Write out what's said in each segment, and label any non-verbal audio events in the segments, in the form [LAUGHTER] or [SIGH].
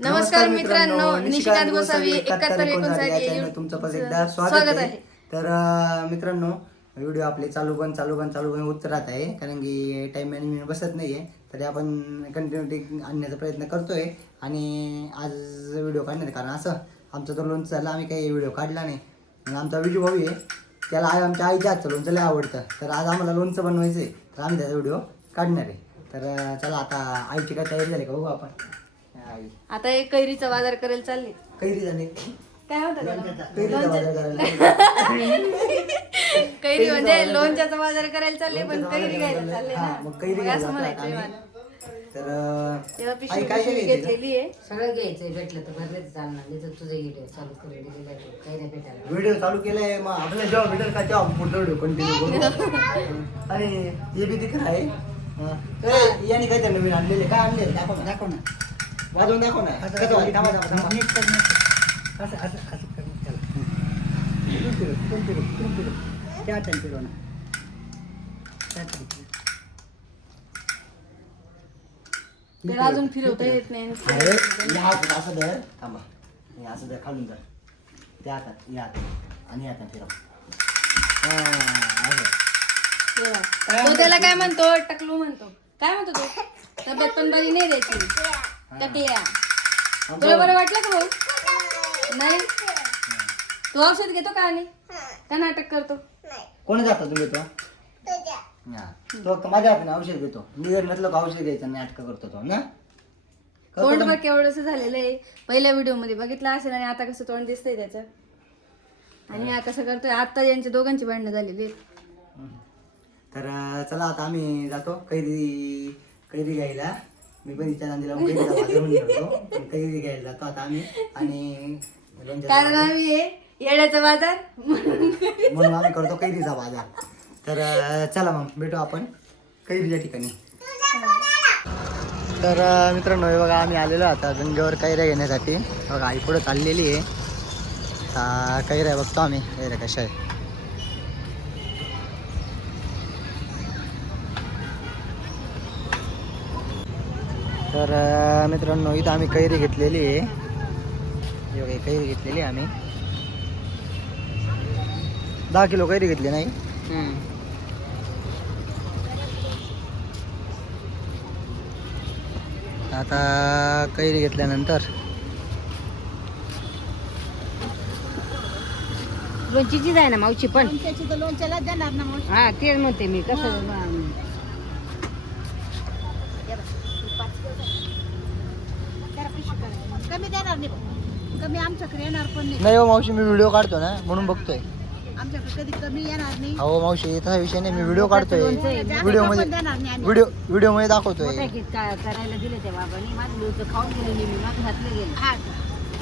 नमस्कार मित्रांनो निशिकांत गोसावी एकाहत्तर एकोणसाठ तुमचं परत एकदा स्वागत आहे. आहे. तर मित्रांनो व्हिडिओ आपले चालू पण चालू पण चालू पण होत राहत आहे. कारण की टाइम मॅनेजमेंट बसत नाहीये. तरी आपण कंटिन्युटी आणण्याचा प्रयत्न करतोय. आणि आज व्हिडिओ काढण्यात कारण असं आमचं तर लोणचं झालं. आम्ही काही व्हिडिओ काढला नाही. आणि आमचा विजू भाऊ आहे. त्याला आई आमच्या आईच्या हातचं लोणचं लय आवडतं. तर आज आम्हाला लोणचं बनवायचं आहे तर आम्ही त्याचा व्हिडिओ काढणार आहे. तर चला आता आईची काय तयारी झाली का बघू आपण. आता एक कैरीचा बाजार करायला चालले. कैरी झाली. काय म्हणतात त्याला? कैरीचा बाजार करायला [LAUGHS] कैरी म्हणजे लोणच्याचा बाजार करायला चालले पण लोणच्याचा कैरी बाजार घ्यायला करायला. चालले हा, ना. मग कैरी मग घ्यायला असं जातो म्हणायचं मला. अं, आई काय पिशवी घेतलेली आहे. सगळं घ्यायचंय भेटलं तर भरलेच चालणार नाही तर तुझं व्हिडिओ चालू करून दिलेला आहे तो. काही नाही भेटायला. व्हिडिओ चालू केलाय मग आपल्याला जेव्हा भेटेल का तेव्हा कंटिन्यू करू. [LAUGHS] आणि हे बी तिकडे आहे. हा. ए, याने काय ते नवीन आणलेले काय आणले दाखव ना दाखव ना. वाजवून दाखव ना. कसं? थांबा थांबा थांबा. असं असं असं कर मग त्याला. इकडून फिरव, इकडून फिरव, इकडून फिरव. त्या हाताने फिरव ना. त्या हाताने फिरव. त्याला अजून फिरवता येत नाही. अरे या हातात असं धर. थांबा. हे असं धर खालून धर. त्या हातात या हातात. आणि या हातात फिरव. हा, असं. तेव्हा. तो त्याला काय म्हणतो? टकलू म्हणतो. काय म्हणतो तो? तब्येत पण बरी नाही द्यायची. टकल्या तुला बरं वाटलं का भाऊ? नाही? तू औषध घेतो का आणि? का नाटक करतो? कोण जातो तुम्ही तो. तो माझ्या हाताने औषध घेतो. मी जर नसलो का औषध घ्यायचं नाटक करतो तो ना? तोंड? बघ केवढंसं झालेलं आहे. पहिल्या व्हिडिओमध्ये बघितलं असेल आणि आता कसं तोंड दिसतंय त्याचं. आणि हा. कसं करतोय आता यांच्या दोघांची भांडणं झालेली आहेत. तर चला आता आम्ही जातो कैरी कैरी घ्यायला. मी पण ठेवतो. पण कैरी घ्यायला जातो आता आम्ही. आणि कारण. आम्ही येड्याचा बाजार? म्हणून आम्ही करतो कैरीचा बाजार. तर चला मग भेटू आपण कैरीच्या ठिकाणी. तर मित्रांनो हे बघा आम्ही आलेलो आता गंगेवर कैऱ्या घेण्यासाठी. बघा आई पुढं चाललेली आहे. आता कैऱ्या बघतो आम्ही. कैऱ्या कशा आहे तर मित्रांनो इथं आम्ही कैरी घेतलेली आहे. कैरी घेतलेली आहे आम्ही. दहा किलो कैरी घेतली नाही. आता कैरी घेतल्यानंतर लोणचीची आहे ना मावशी पण? त्याची तर लोणच्याला देणार ना मग हा तेच म्हणते मी. कसं जरा पिशवी करायची. कमी देणार नाही भाऊ. कमी आमच्याकडे येणार पण नाही. नाही हो मावशी मी व्हिडिओ काढतो ना म्हणून बघतोय. आमच्याकडे कधी कमी येणार नाही. अहो मावशी तसा विषय नाही मी व्हिडिओ काढतोय. व्हिडिओ पण मध्ये देणार नाही आम्ही. व्हिडिओ व्हिडिओमध्ये दाखवतोय. मोठ्या की काय करायला दिले त्या बाबांनी. माझं लोणचं खाऊन गेले घातलं हा.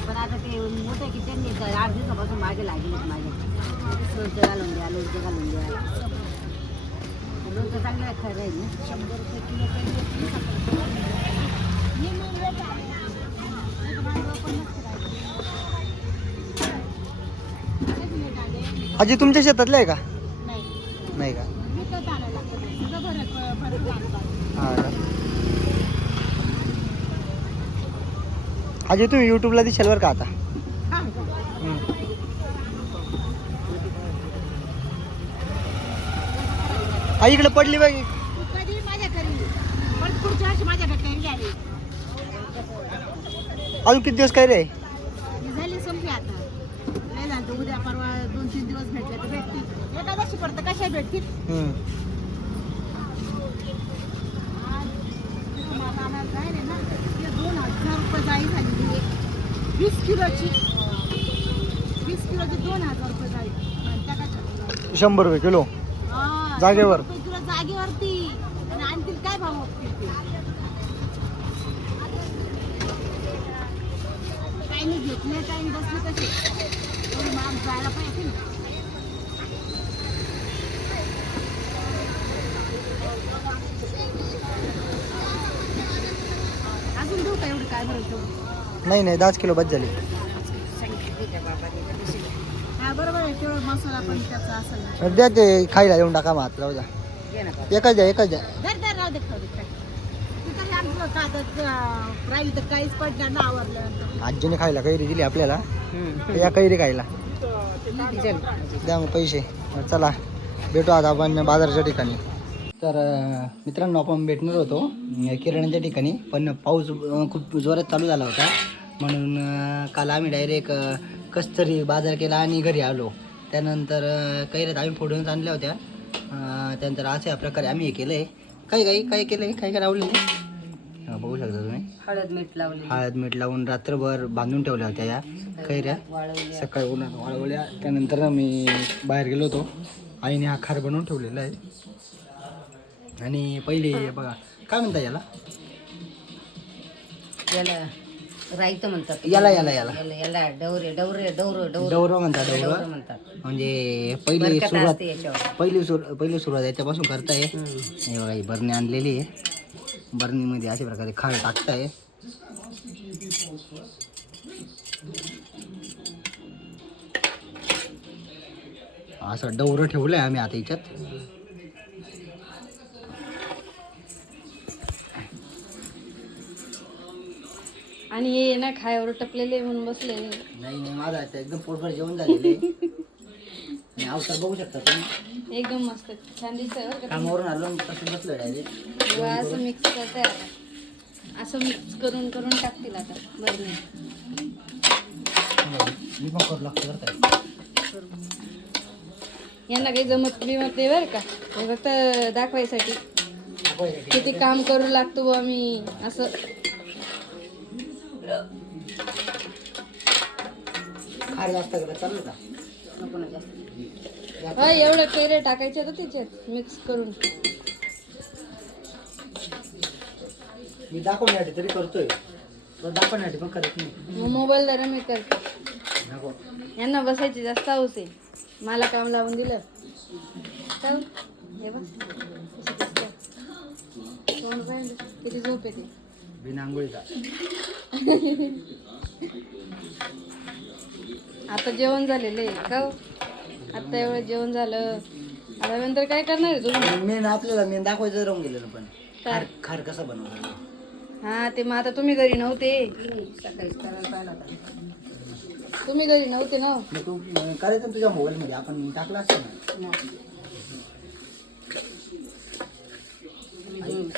पण आता ते मोठ्या की त्यांनी तर आठ दिवसापासून मागे लागलेत माझे लोणचं घालून द्या लोणचं घालून द्या. लोणचं चांगलं आहे खरं आहे ना? शंभर रुपये किलो. मी काय? आजी तुमच्या शेतातलं आहे का? नाही. नाही का. हा आजी तुम्ही युट्यूबला दिसेल बरं का आता? हा? हम्म. आई इकडे पडली बाई तू कधी माझ्या घरी? पण पुढच्या वर्षी माझ्या घरी आली अजून किती दिवस काय रे ही झाली संपली आता नाही झालं तर उद्या परवा दोन तीन दिवस भेटले तर भेटतील पडतं कशा भेटतील? दोन हजार रुपये जाळी झालेली आहे. वीस किलोची. वीस किलोची दोन हजार रुपये जाळी शंभर रुपये किलो. हा, जागेवर. किलो जागेवरती. आणि आणतील काय भाव काही नाही घेतले काही बसले कसे? जायला पाहिजे ना. अजून देऊ का एवढी काय नाही नाही दहाच किलो बस झाली. हा बरोबर आहे तेवढं मसाला पण त्याचा असेल ना. द्या ते खायला येऊन टाका आता जाऊ द्या. एकच द्या एकच द्या. राहू आजीने खायला कैरी दिली आपल्याला. या कैरी खायला. द्या मग पैसे. चला भेटू आता आपण बाजाराच्या ठिकाणी. तर मित्रांनो आपण भेटणार होतो किराण्याच्या ठिकाणी. पण पाऊस खूप जोरात चालू झाला होता. म्हणून काल आम्ही डायरेक्ट कस्तरी बाजार केला आणि घरी आलो. त्यानंतर कैऱ्यात आम्ही फोडूनच आणल्या होत्या. त्यानंतर अशा प्रकारे आम्ही हे केलं आहे काय काय काय केलं आहे काय काय लावलं आहे बघू शकता तुम्ही. हळद मीठ लावली हळद मीठ लावून रात्रभर बांधून ठेवल्या होत्या या कैऱ्या सकाळी उन्हात वाळवल्या. त्यानंतर मी बाहेर गेलो होतो. आईने हा खार बनवून ठेवलेला आहे. आणि पहिले बघा काय म्हणता याला? याला राईतं म्हणतात. याला याला याला. याला याला. डवरे डवरे डवरं डवरं. डवरं म्हणतात डवरं. म्हणतात. म्हणजे पहिली बरकत सुरुवात असते याच्यावर. पहिली सुर पहिली सुरुवात याच्यापासून करताय. हे बघा ही बरणी आणलेली आहे. बरणीमध्ये अशा प्रकारे खार टाकताय. असं डवरं ठेवलंय आम्ही आता याच्यात आणि हे ना खायावर टपलेले म्हणून बसले नाही नाही माझं आता एकदम पोटभर जेवण झालेलं अवतार बघू शकता तुम्ही. एकदम मस्त छान का कामावरून आलो तसं बसलो डायरेक्ट असं मिक्स करताय. आता असं मिक्स करून करून टाकतील आता. बरं मी पण करू लागतो बरं का. यांना काही जमत बिमत नाही बरं का. हे फक्त दाखवायसाठी. किती काम करू लागतो आम्ही असं. खार जास्त करा चालू का? नको ना जास्त हा एवढं पेरे टाकायचे तर त्याच्यात मिक्स करून. मी दाखवण्यासाठी तरी करतोय. तो दाखवण्यासाठी पण करत नाही. मोबाईल जरा मी करते. नको. यांना बसायची जास्त हौस आहे. मला काम लावून दिलं. चल हे बघ. तोंड पाहिलं? किती झोप येते. बिना आंघोळीचा. [LAUGHS] आता जेवण झालेलं आहे हो? आता एवढं जेवण झालं. आता नंतर काय करणार आहे तुम्ही? मेन आपल्याला मेन दाखवायचं राहून गेलेलं पण? खार खार कसा बनवला हा ते मग आता तुम्ही घरी नव्हते. तुम्ही घरी नव्हते ना? मग तू करायचं तुझ्या मोबाईलमध्ये आपण टाकला असतं ना?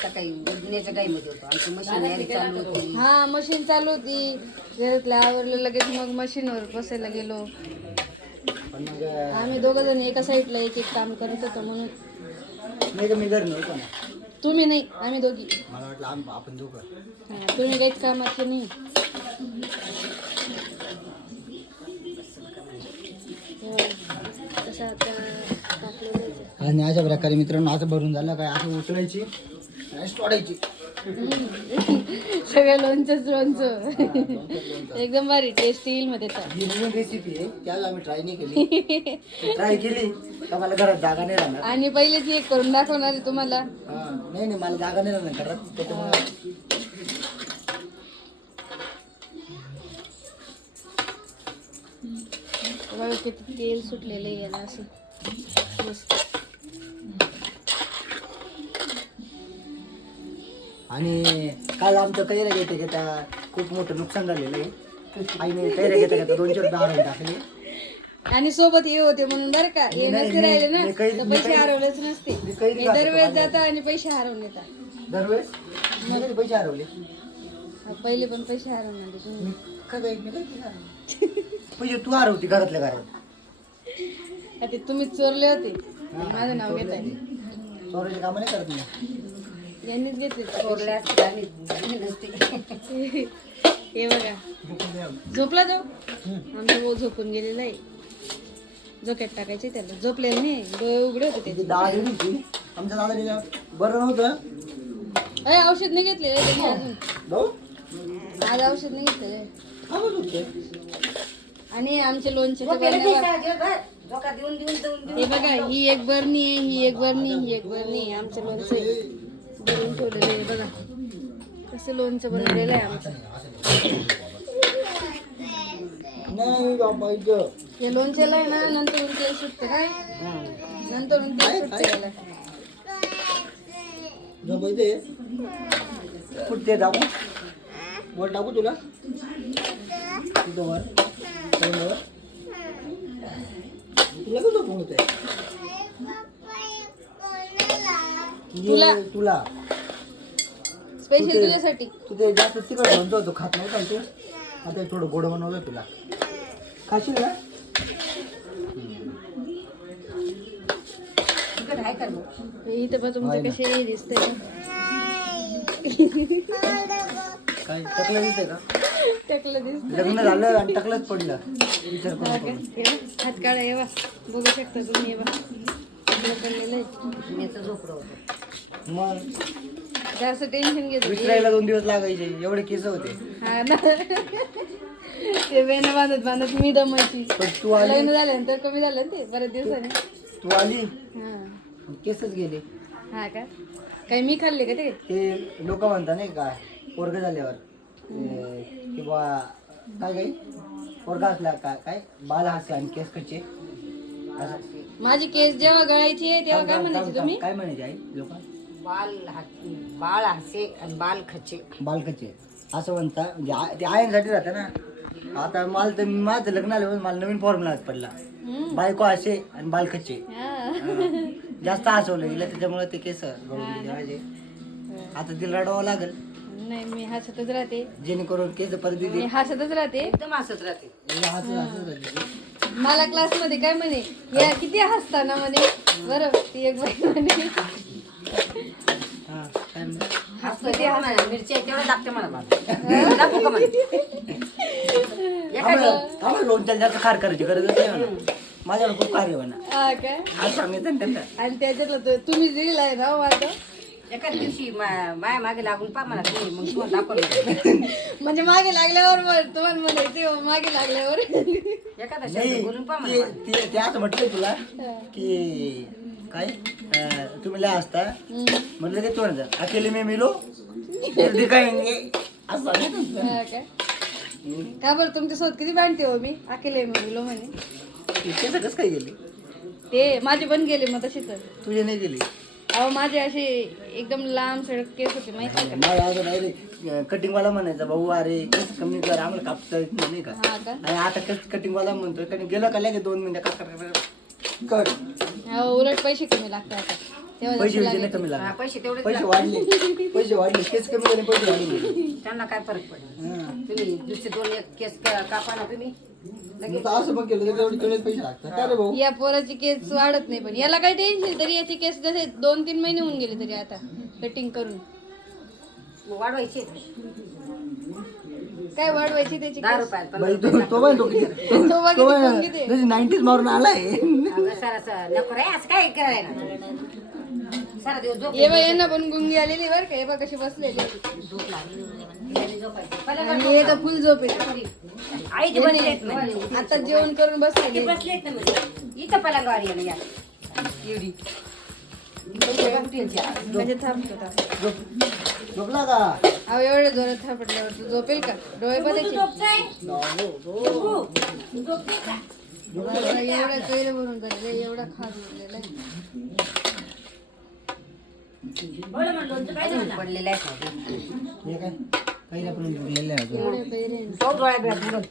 सकाळी होतो. आमची मशीन यायला चालू होती. हा मशीन चालू होती. घरातलं आवरलं लगेच मग मशीनवर बसायला गेलो. पण मग अं, आम्ही दोघं जण एका साईडला एक एक काम करत होतो म्हणून. नाही का मी घरी नव्हतो ना? तुम्ही नाही आम्ही दोघी. मला वाटलं आम आपण दोघं. हा, तुम्ही काहीच कामाचे नाही. हो, तसं आता टाकलेलं आहे. आणि अशा प्रकारे मित्रांनो असं भरून झालं काय? असं उचलायची. सोडायची. सगळं लोणचंच लोणचं एकदम भारी टेस्ट येईल ही नवीन रेसिपी आहे त्याला आम्ही ट्राय नाही केली. ट्राय केली तर मला घरात जागा नाही राहणार? आणि पहिले ती एक करून दाखवणार आहे तुम्हाला. हा, नाही नाही मला जागा नाही राहणार घरात त्याच्यामुळे. बघा किती तेल सुटलेलं आहे याला असं. मस्त. आणि काल आमचं कैऱ्या घेता घेता खूप मोठं नुकसान झालेलं आहे. आईने कैऱ्या घेता घेता दोनशे रुपये हरवून टाकले. आणि सोबत हे होते म्हणून बरं का हे नाही, नसते राहिले ना मी काही- तर मी पैसे काही- हरवलेच नसते. मी काही हे दरवेळेस जातात आणि पैसे हरवून येतात दरवेळेस? मी कधी पैसे हरवले? पहिले पण पैसे हरवून आणले तुम्ही. मी काय काय- मी काय पैसे हरवले? पैसे तू हरवती घरातल्या घरात. हा, ते तुम्ही चोरले होते. माझं नाव घेत आहे चोराची कामं नाही करत मी. यांनीच घेतले असतील नसती. पैसे. हे बघा. झोपला जाऊ आमचा भाऊ झोपून गेलेला आहे. झोक्यात टाकायचे त्याला. झोपलेलं नाही. डोळे उघडे होते त्याचे. डाळ गेली होती आमच्या दादा बरं नव्हतं अय औषध नाही घेतले. त्यांनी अजून. भाऊ? आज औषध नाही घेतले. का बोलत होते? आणि आमचे लोणचे तर हे बघा ही एक बरणी आहे ही एक बरणी ही एक बरणी आहे. आमचं लोणचं. भरून ठेवलेलं आहे बघा. कसं लोणचं बनवलेलं आहे आमचं. या लोणच्याला आहे ना नंतर तेल सुटतं काय? नंतर तेल सुटतं कुठते दाखवू बोल टाकू तुला. वर. तुला कसं झोपून होतंय तुला. तुला स्पेशल कुठे? तुझ्यासाठी तू ते जास्त तिकड म्हणतो तो खात नाही का तू आता थोडं गोड बनवलं तुला खाशील ना? इथं होय तुमचं. कसे दिसतंय काय टकलं दिसतंय का टाकलं दिसत लग्न झालं आणि टकलंच पडलं विचार करून. हे बघ, हात काढा येवा बघू शकता तुम्ही येवा मग? जास्त टेन्शन घेतो. विसरायला दोन दिवस लागायचे. एवढे केस होते. हा ना. ते बांधत बांधत मी दमायची. पण तू आली? लग्न झाल्यानंतर कमी झालं ना ते बऱ्याच दिवसाने. तू आली? हा. केसच गेले. हा का? काही मी खाल्ले का ते? ते लोक म्हणतात नाही का पोरग झाल्यावर. किंवा काय काही पोरगा असला का काय? बाल हास्य आणि केस कच्चे. असं. माझी केस जेव्हा गळायची तेव्हा काय म्हणायचे तुम्ही? काय म्हणायचे आई लोक? बाल हात बाळ हसे आणि बाल खचे. बाल कच्चे असं म्हणता म्हणजे आ- ते आयनसाठी राहतं ना. आता मला तर माझं लग्न आलं मला नवीन फॉर्म्युला पडला. हम्म. बायको असे आणि बाल कच्चे हा. जास्त हसवलं गेलं त्याच्यामुळे ते केस गळून गेले माझे. आता तिला रडवावं लागेल. नाही मी हसतच राहते. जेणेकरून केस परत मी हसतच राहते. एकदम हसत राहते. हसत हसत राहते. मला क्लासमध्ये काय म्हणे? या किती हसता ना म्हणे? बरं ती एक बाई म्हणे. हा, मिरची आहे तेवढं लागते म्हणा मला दाखवू का म्हणा आम्हाला आम्हाला लोणच्याला जास्त खार करायची नाही म्हणा. माझ्यावर खूप कार्य म्हणा. हा काय आज सांगितलं ना त्यांना आणि त्याच्यातलं तो तुम्ही दिलाय ना हो माझं एकाच दिवशी मा- माया मागे लागून पा म्हणा तुम्ही मग तुम्हाला दाखवलं. [LAUGHS] म्हणजे मागे लागल्यावर मग तुम्हाला म्हणायचे हो, मागे लागल्यावर. [LAUGHS] एखादा शब्द बोलून पा ते म्हणा ते- ते असं म्हटलं तुला की काय अं, तुम्ही लय असता. म्हटलं की तू म्हणता अकेले मी मिलो काय नाही. असं सांगितलं. हा काय का बरं तुमच्यासोबत किती भांडते हो मी? अकेले म्हणलो म्हणे. ते केस कसं काय गेले. ते माझे पण गेले मग तसे तर. तुझे नाही गेले. अहो माझे असे एकदम लांब सडक केस होते माहिती आहे मला असं नाही रे. कटिंग वाला म्हणायचा भाऊ अरे केस कमी कर आम्हाला कापता येत नाही नाही का? का हा का? आणि आता कस कटिंग वाला म्हणतोय कारण गेलं का लगेच दोन मिनिटं? काट कर. अहो, उलट पैसे कमी लागतात तेव्हा पैसे जास्त विषय नाही लागायचे. कमी हा, लागले पैसे तेवढेच पैसे लागतात. वाढले. पैसे वाढले. केस कमी झाले पैसे वाढले. त्यांना काय फरक पडेल? हा. तुम्ही दुसरे दोन एक केस का- कापा ना तुम्ही. नुसतं असं पण केलं तर तेवढे तेवढेच पैसे लागतात. काय रे भाऊ? या पोराची केस वाढत नाही पण. याला काही टेन्शन तरी याची केस जसे दोन तीन महिने होऊन गेले तरी आता कटिंग करून. वाढवायचे. काय वाढवायची त्याची दहा केस? रुपयाला बाई तो. तो बाई [LAUGHS] तो किती तो बघ तो किती कोण किती आहे. नाईन्टीज मारून आलाय. अगं सर असं नको रे असं काय करायला? सारा दिवस झोप यांना पण गुंगी आलेली बरं का. हे बा कशी बसलेली झोप लागली झोपायचं. आणि हे तर फुल झोप येते. आई ते बसले आहेत म्हणे. आता जेवण करून ते बसलेली बसले आहेत ना म्हणे. इथं पलंगावर ये ना या एवढी. बघ. म्हणजे थांबतो आता. झोप- झोपला का अहो एवढ्या जोरात थापटल्यावर तू झोपेल का? डोळे पण त्याचे एवढा चैर भरून झालेला आहे, एवढा खास भरलेला आहे. पडलेलं आहे हे काही आपण आहे.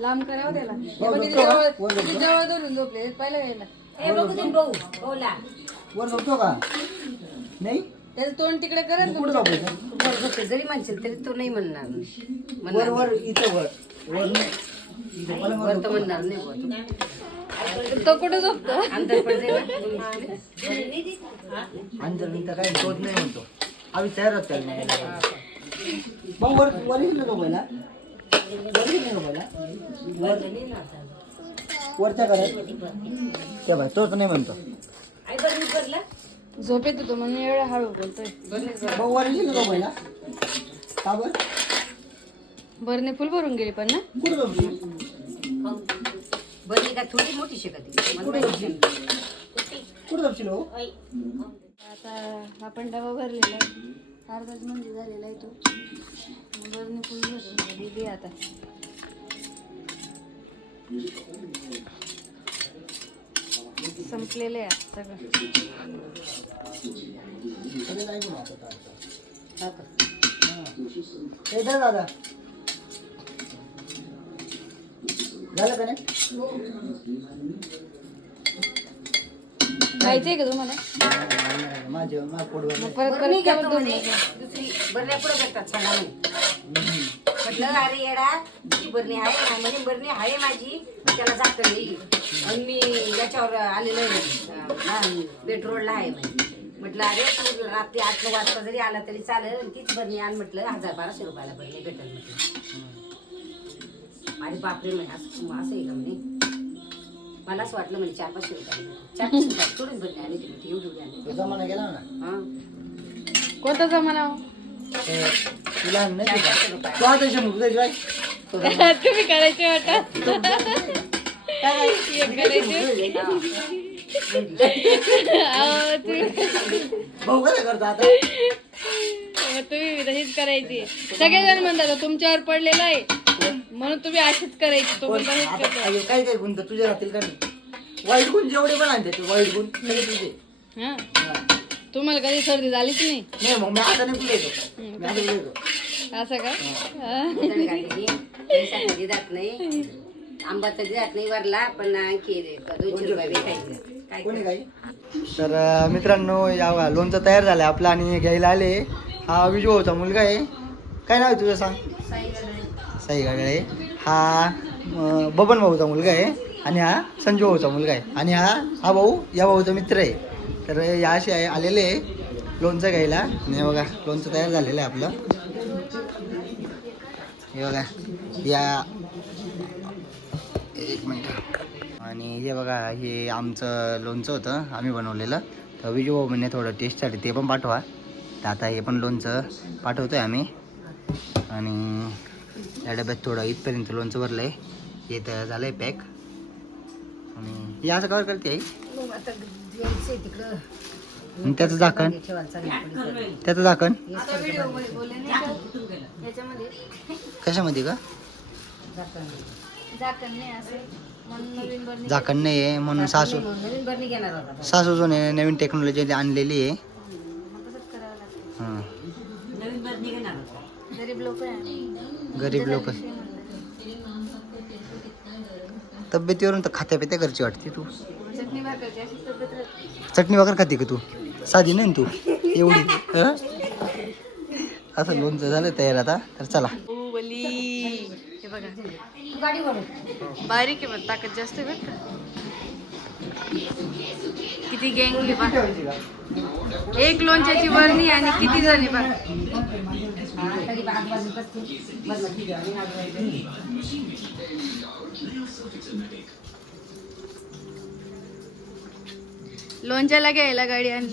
लांब करावं त्याला. का? जवळ धरून झोपले. पहिल्या वेळेला ए, बघू दे भाऊ भाऊला. वर झोपतो का? नाही? त्याचं तोंड तिकडे करा ना कुठं तुम्ही. झोपायचं? वर झोपते. जरी म्हणशील तरी तो नाही म्हणणार. वर म्हणणार वर इथं वर. वर नाही. इथं नाही. पलंगावर वर तर झोपतो. म्हणणार नाही बुवा तो. तो कुठं झोपतो अंतर पडते ना आणि जर इथं काही शोध नाही म्हणतो आम्ही तयार होत. मग वर पहिला पहिला वरच्या घरात ते बाय तोच नाही म्हणतो आई बरं मी करला झोप येतो तो म्हणून एवढा हळू बोलतोय मग पहिला का बर फुल भरून गेली पण ना बरं का? थोडी मोठी शकत कुठं हो? आता आपण डबा भरलेला आहे. अर्धाच म्हणजे झालेला आहे तो. भरणे फुल भरून गेली दे आता. संपलेलं आहे सगळं. सगळे नाही म्हणू आता. का? हे. धर दादा. झालं का नाही? खायचंय का तुम्हाला? परत. दुसरी बरण्या पुढे सांगा म्हटलं अरे येडा बरणी आहे ना म्हणे बरणी आहे माझी त्याला आणि मी याच्यावर आलेलो आहे. पेट्रोलला आहे म्हणे. म्हटलं अरे तू रात्री आठ नऊ वाजता जरी आला तरी चालेल आणि तीच बरणी आण म्हटलं हजार बाराशे रुपयाला बरणी भेटेल म्हटलं. अरे बापरे म्हणे असं असं आहे का म्हणे. मला असं वाटलं म्हणे चार पाचशे रुपये चार पाचशे रुपये सोडून बरणी आणि ती एवढी एवढी आणली तो जमाना गेला ना? हां. कोणता जमाना हो? ते तुला नाही का? तू आता शंभू तुझ्या बाई. तो [LAUGHS] जमाना. तुम्ही करायचे? वाटत [LAUGHS] [LAUGHS] अहो, तुम्ही भाऊ कसं करतो आता? मग तुम्ही तशीच करायची. सगळेजण म्हणतात तुमच्यावर पडलेलं आहे. म्हणून तुम्ही अशीच करायची तो कोण? पण तशीच आता करतो. काय काय काय गुण तर तुझे राहतील का नाही? वाईट गुण जेवढे पण आणते ते वाईट गुण सगळे तुझे. हा? हा. तुम्हाला कधी सर्दी झालीच नाही? नाही मग मी आता नाही येतो. मी आता तुला येतो. असं का? हा. कधी जात नाही. आंबा कधी जात नाही वरला पण आणखी दोनशे रुपये भेटायचे काय कोणी काय तर अं, मित्रांनो या लोणचं तयार झालं. आपलं आणि घ्यायला आले. हा विजू भाऊचा मुलगा आहे. काय नाव आहे तुझं सांग? साई गाडळे. हा बबन भाऊचा मुलगा आहे आणि हा संजू भाऊचा मुलगा आहे. आणि हा हा भाऊ या भाऊचा मित्र आहे. तर या असे आहे आलेले आहे लोणचं घ्यायला. आणि बघा लोणचं तयार झालेलं आहे आपलं. हे बघा या एक मिनिट. आणि हे बघा हे आमचं लोणचं होतं आम्ही बनवलेलं. तर विजू भाऊ म्हणे थोडं टेस्टसाठी ते पण पाठवा. तर आता हे पण लोणचं पाठवतो आहे आम्ही. आणि या डब्यात थोडं इथपर्यंत लोणचं भरलं आहे हे तर झालं आहे पॅक. आणि हे असं कवर करते आई? आता द्यायचंय तिकडं. आणि त्याचं झाकण? त्याचं झाकण? आता व्हिडिओमध्ये बोलले नाही का? याच्यामध्ये? कशामध्ये का झाकण नाही असं. म्हणून नवीन बरणी झाकण नाही आहे म्हणून सासू नवीन बरणी घेणार होता सासू जोने नवीन टेक्नॉलॉजी आणलेली आहे. हां नवीन बरणी घेणार होता गरीब लोक आहे. आम्ही. गरीब लोक तब्येतीवरून तर खात्या पित्या घरची वाटते तू. चटणी वगैरे खाते का तू? साधी नाही ना तू? एवढी. हं? असं लोणचं झालं तयार आता. तर चला. हे बघा. गाडी वळू बारीक आहे पण ताकद जास्त का. किती गँग आहे बा? एक लोणच्याची बरणी आणि किती जणी बा? लोणच्याला घ्यायला गाडी जण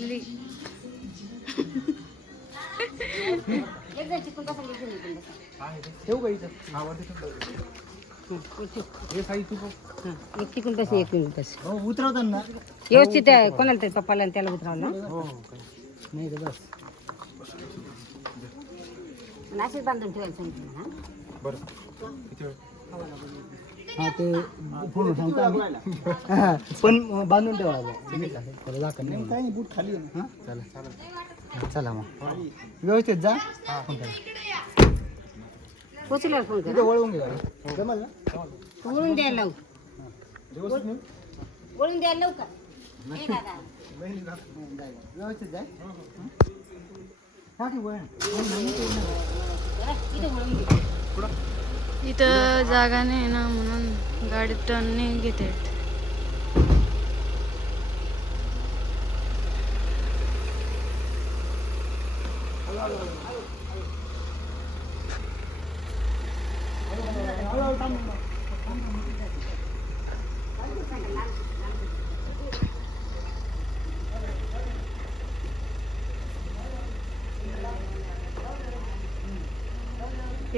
चिकून इथं एक चिकून तशी एक चिकून तशी हो उतरवताना व्यवस्थित आहे, कोणाला तरी पप्पाला आणि त्याला उतरावं ना हो नाही तर बस आणि असेच बांधून ठेवायला सांगितलं ना हा ते फोन सांगतो. हा, पण बांधून ठेवा. त्याला झाकण नाही म्हणून. बूट खाली हा चला हा, चला मग व्यवस्थित जा फोन करा. पोचल्यावर फोन तिथं कर वळवून घे गाडी. जमल ना? वळून व्यवस्थित नेऊ? दादा. व्यवस्थित जाय. इथं वळून इथं जागा नाही ना म्हणून गाडी टर्न नाही घेते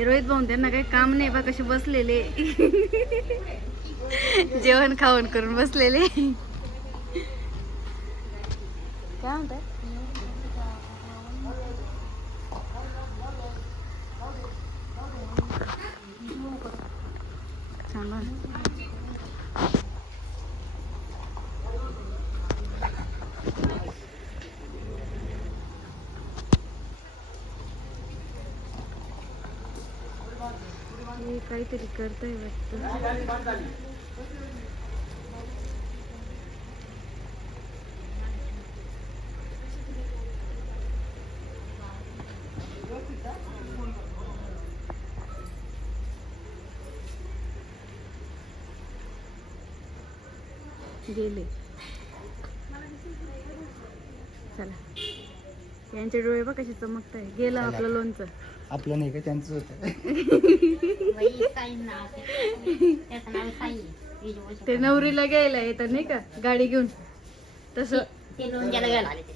हे रोहित भाऊ त्यांना काही काम नाही बा कसे बसलेले. जेवण खाऊन करून बसलेले. काय म्हणताय? थांबा ना. काहीतरी करताय वाटतं. गेले. चला. यांचे डोळे बघ कसे चमकत आहे गेलं आपलं लोणचं. आपलं नाही का त्यांचं होतं. ते नवरीला घ्यायला येतात नाही का गाडी घेऊन. तसं.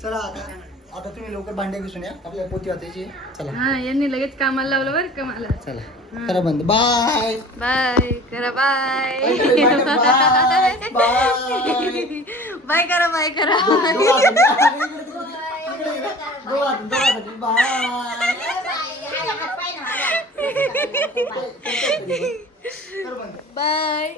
चला आता. आता तुम्ही लवकर भांडे घुसून या. आपल्याला पोती वाचायची. चला. हा यांनी लगेच कामाला लावलं बरं का मला. चला. करा बंद. बाय. बाय. करा बाय. Bye bye. बाय. करा बाय करा. बाय. [LAUGHS] बाय